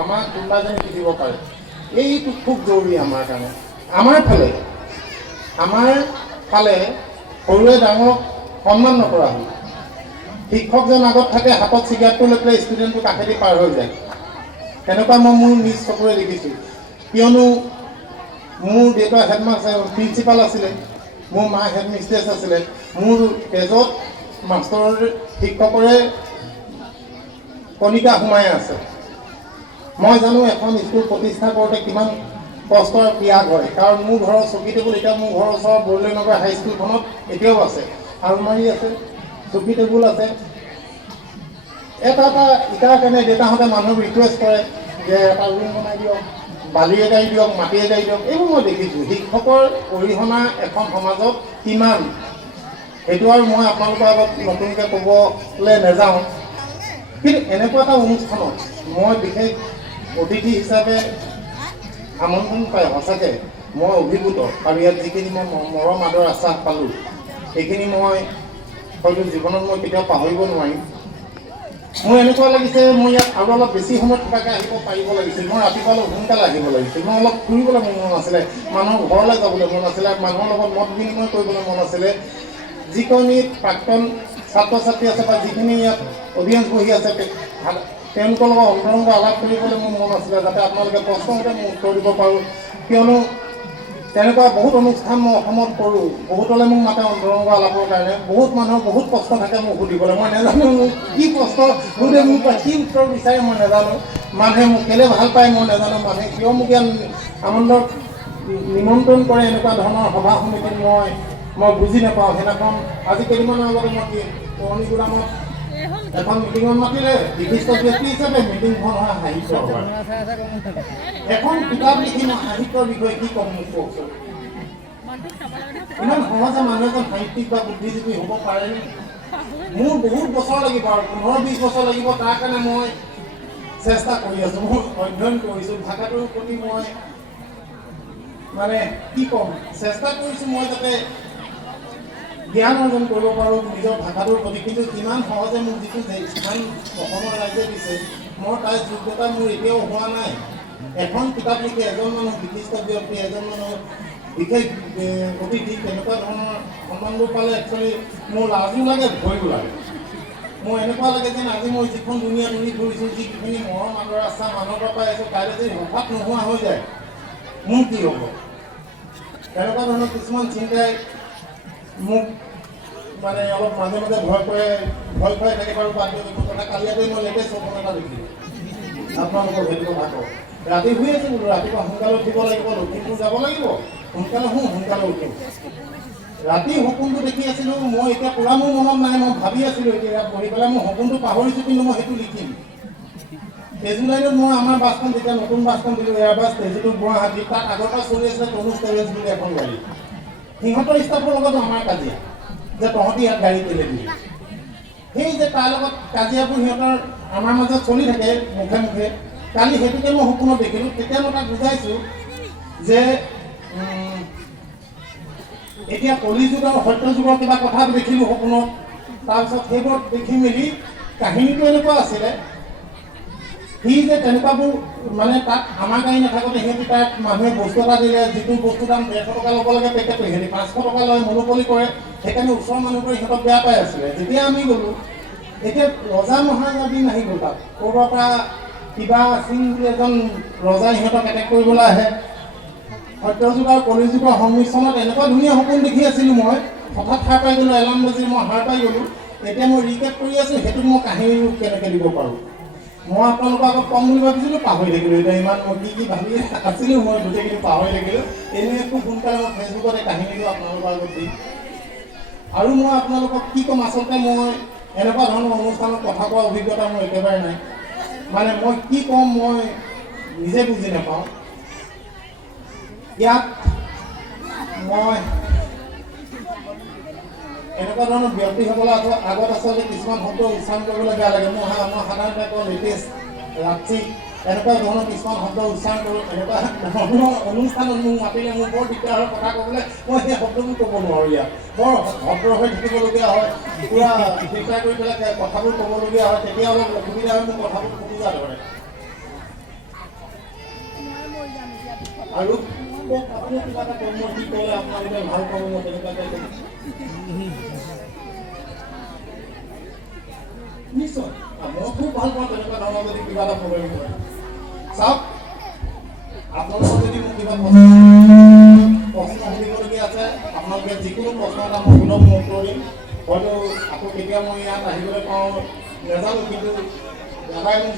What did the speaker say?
আমাক কোনোবা এজনে শিকিব পাৰে, এইটো খুব জৰুৰী আমাৰ কাৰণে। আমাৰ ফালে সৰুৱে ডাঙৰক সন্মান নকৰা হ'ল। শিক্ষকজন আগত থাকে, হাতত চিগাৰেটটো লৈ পেলাই ষ্টুডেণ্টটো কাষেদি পাৰ হৈ যায়। তেনেকুৱা মই মোৰ নিজ চকুৰে দেখিছোঁ। কিয়নো মোৰ দেউতা হেডমাষ্টাৰ প্ৰিন্সিপাল আছিলে, মোৰ মা হেডমিষ্ট্ৰেছ আছিলে। মোৰ তেজত মাষ্টৰ শিক্ষকৰে কণিকা সোমাই আছে। মই জানো এখন স্কুল প্ৰতিষ্ঠা কৰোঁতে কিমান কষ্টৰ ত্যাগ হয়। কাৰণ মোৰ ঘৰৰ চকী টেবুল এতিয়া মোৰ ঘৰৰ ওচৰৰ বৰদলৈনগৰ হাইস্কুলখনত এতিয়াও আছে। আলমাৰি আছে, চকী টেবুল আছে। এটা ইটাৰ কাৰণে দেউতাহঁতে মানুহক ৰিকুৱেষ্ট কৰে যে এটা ৰুম বনাই দিয়ক, বালি এগাড়ি দিয়ক, মাটি এগাড়ি দিয়ক। এইবোৰ মই দেখিছোঁ। শিক্ষকৰ অৰিহণা এখন সমাজত কিমান, সেইটো আৰু মই আপোনালোকৰ আগত নতুনকৈ ক'বলৈ নাযাওঁ। কিন্তু এনেকুৱা এটা অনুষ্ঠানত মই বিশেষ অতিথি হিচাপে আমন্ত্ৰণ পাই সঁচাকৈ মই অভিভূত। আৰু ইয়াত যিখিনি মই মৰম আদৰ আশ্বাস পালোঁ, সেইখিনি মই হয়তো জীৱনত মই কেতিয়াও পাহৰিব নোৱাৰিম। মোৰ এনেকুৱা লাগিছে মই ইয়াত আৰু অলপ বেছি সময় থকাকৈ আহিব পাৰিব লাগিছিল। মই ৰাতিপুৱা অলপ সোনকালে আহিব লাগিছিল। মই অলপ ফুৰিবলৈ মোৰ মন আছিলে, মানুহৰ ঘৰলৈ যাবলৈ মন আছিলে, মানুহৰ লগত মত বিনিময় কৰিবলৈ মন আছিলে। যিখিনি প্ৰাক্তন ছাত্ৰ ছাত্ৰী আছে বা যিখিনি ইয়াত অডিয়েঞ্চ বহি আছে, তেওঁলোকৰ লগত অন্তৰংগ আলাপ কৰিবলৈ মোৰ মন আছিলে, যাতে আপোনালোকে প্ৰশ্নমতে মই উত্তৰ দিব পাৰোঁ। কিয়নো তেনেকুৱা বহুত অনুষ্ঠান মই অসমত কৰোঁ, বহুতলৈ মোক মাতে অন্তৰংগ আলাপৰ কাৰণে। বহুত মানুহৰ বহুত প্ৰশ্ন থাকে মোক সুধিবলৈ, মই নাজানো মোক কি প্ৰশ্ন সুধে, মোক কি উত্তৰ বিচাৰে মই নাজানো। মানুহে মোক কেলৈ ভাল পায় মই নাজানো, মানুহে কিয় মোক ইয়াত আমন্ত্ৰণ নিমন্ত্ৰণ কৰে এনেকুৱা ধৰণৰ সভা সমিতিত মই বুজি নাপাওঁ। সেইদিনাখন আজি কেইদিনমানৰ আগতে মই পুৰণিগুদামত এখন মিটিঙত মাতিলে, বিশিষ্ট ব্যক্তি হিচাপে মিটিংখন হয় সাহিত্য সভা। এখন কিতাপ লিখি মই সাহিত্যৰ বিষয়ে কি ক'ম মোক কওকচোন। ইমান সহজে মানুহ এজন সাহিত্যিক বা বুদ্ধিজীৱী হ'ব পাৰেনে? মোৰ বহুত বছৰ লাগিব, আৰু 15-20 বছৰ লাগিব। তাৰ কাৰণে মই চেষ্টা কৰি আছোঁ, মই অধ্যয়ন কৰিছোঁ। ভাষাটোৰ প্ৰতি মই মানে কি ক'ম, চেষ্টা কৰিছোঁ মই যাতে জ্ঞান অৰ্জন কৰিব পাৰোঁ নিজৰ ভাষাটোৰ প্ৰতি। কিন্তু ইমান সহজে মোক যিটো স্থান অসমৰ ৰাইজে দিছে, মই তাৰ যোগ্যতা মোৰ এতিয়াও হোৱা নাই। এখন কিতাপ লিখি এজন মানুহ বিশিষ্ট ব্যক্তি, এজন মানুহ বিশেষ অতিথি, তেনেকুৱা ধৰণৰ সন্মানবোৰ পালে একচুৱেলি মোৰ লাজো লাগে, ভয়ো লাগে। মোৰ এনেকুৱা লাগে যেন আজি মই যিখন দুনীয়া ঘূৰি ফুৰিছোঁ, যিখিনি মৰম আদৰ আশ্বাস মানুহৰ পৰা পাই আছোঁ, কাইলৈ যদি হঠাৎ নোহোৱা হৈ যায় মোৰ কি হ'ব? তেনেকুৱা ধৰণৰ কিছুমান চিন্তাই মোক মানে অলপ মাজে মাজে ভয় খুৱাই থাকে বাৰু। বাদ দিয়ক এইবোৰ কথা। কালি ৰাতি মই লেটেষ্ট সপোন এটা দেখিলোঁ, আপোনালোকৰ সেইটো কথা কওঁ। ৰাতি শুই আছোঁ বোলো, ৰাতিপুৱা সোনকালে উঠিব লাগিব, লখিমপুৰ যাব লাগিব, সোনকালে সোনকালে উঠিম। ৰাতি সপোনটো দেখি আছিলোঁ মই, এতিয়া পূৰা মোৰ মনত নাই। মই ভাবি আছিলোঁ এতিয়া ইয়াত বহি পেলাই, মই সপোনটো পাহৰিছোঁ, কিন্তু মই সেইটো লিখিম। তেজু লাইনত মই আমাৰ বাছখন যেতিয়া নতুন বাছখন দিলোঁ, এয়াৰবাছ তেজুটো গুৱাহাটী, তাত আগৰ পৰা চলি আছিলে তনু ষ্টেৰেজ বুলি এখন গাড়ী। সিহঁতৰ ষ্টাফৰ লগত আমাৰ কাজিয়া যে তহঁতি ইয়াত গাড়ী কেলৈ দিলি। সেই যে তাৰ লগত কাজিয়াবোৰ সিহঁতৰ আমাৰ মাজত চলি থাকে মুখে মুখে। কালি সেইটোকে মই সপোনত দেখিলোঁ। তেতিয়া মই তাক বুজাইছোঁ যে এতিয়া কলি যুগ আৰু সত্য যুগৰ কিবা কথা দেখিলোঁ সপোনত। তাৰপিছত সেইবোৰত দেখি মেলি কাহিনীটো এনেকুৱা আছিলে, সি যে তেনেকুৱাবোৰ মানে তাত আমাৰ গাড়ী নাথাকোঁতে সিহঁতি তাত মানুহে বস্তু এটা দিলে, যিটো বস্তু দাম 150 টকা ল'ব লাগে পেকেটটো সিহঁতি 500 টকা লয়, মনোপলি কৰে। সেইকাৰণে ওচৰৰ মানুহবোৰে সিহঁতক বেয়া পাই আছিলে। যেতিয়া আমি গ'লোঁ, এতিয়া ৰজা মহাৰজা দিন আহি গ'ল। তাত ক'ৰবাৰ পৰা কিবা সিং বুলি এজন ৰজাই সিহঁতক এটেক কৰিবলৈ আহে। সত্যযুগ আৰু কলিযুগৰ সংমিশ্ৰণত এনেকুৱা ধুনীয়া সপোন দেখি আছিলোঁ মই। হঠাৎ সাৰ পাই গ'লোঁ, এলাৰ্ম বাজি মই সাৰ পাই গ'লোঁ। এতিয়া মই ৰিকেপ কৰি আছোঁ, সেইটোক মই কাহিনী ৰূপ কেনেকৈ দিব পাৰোঁ। মই আপোনালোকৰ আগত কম বুলি ভাবিছিলোঁ, পাহৰি থাকিলোঁ। এতিয়া ইমান মই কি ভাবি আছিলোঁ মই গোটেইখিনি পাহৰি থাকিলোঁ। এনেই খুব সোনকালে মই ফেচবুকত এই কাহিনীটো আপোনালোকৰ আগত দিম। আৰু মই আপোনালোকক কি ক'ম, আচলতে মই এনেকুৱা ধৰণৰ অনুষ্ঠানত কথা কোৱা অভিজ্ঞতা মোৰ একেবাৰে নাই। মানে মই কি ক'ম মই নিজে বুজি নাপাওঁ। ইয়াত মই এনেকুৱা ধৰণৰ ব্যক্তিসকলৰ আগত আচলতে কিছুমান শব্দ উচ্চাৰণ কৰিবলৈ বেয়া লাগে। মই সাধাৰণতে কওঁ লেটেষ্ট, ৰাত্ৰি, এনেকুৱা ধৰণৰ কিছুমান শব্দ উচ্চাৰণ কৰোঁ। এনেকুৱা ধৰণৰ অনুষ্ঠানত মোক মাতিলে মোৰ বৰ দিগদাৰ হয় কথা ক'বলৈ। মই সেই শব্দবোৰ ক'ব নোৱাৰোঁ। ইয়াত বৰ ভদ্ৰ হৈ থাকিবলগীয়া হয়, পূৰা ফিল্টাৰ কৰি পেলাই কথাবোৰ ক'বলগীয়া হয়। তেতিয়া অলপ অসুবিধা হয়, মোৰ কথাবোৰ সুবিধা ধৰে। আৰু মোক আপুনি কিবা এটা কৰ্মসূচী ক'লে আপোনালোকে ভাল পাব মই তেনেকুৱাকৈ নিশ্চয় মই খুব ভাল পাওঁ তেনেকুৱা ধৰণৰ যদি কিবা এটা প্ৰগ্ৰেম কৰে চাওক আপোনালোকৰ যদি মোক কিবা প্ৰশ্ন সুধিবলগীয়া আছে আপোনালোকে যিকোনো প্ৰশ্ন এটা মই সুলভ মই উত্তৰ দিম হয়তো আকৌ কেতিয়া মই ইয়াত আহিবলৈ পাওঁ নাজানো কিন্তু দাদাই মোক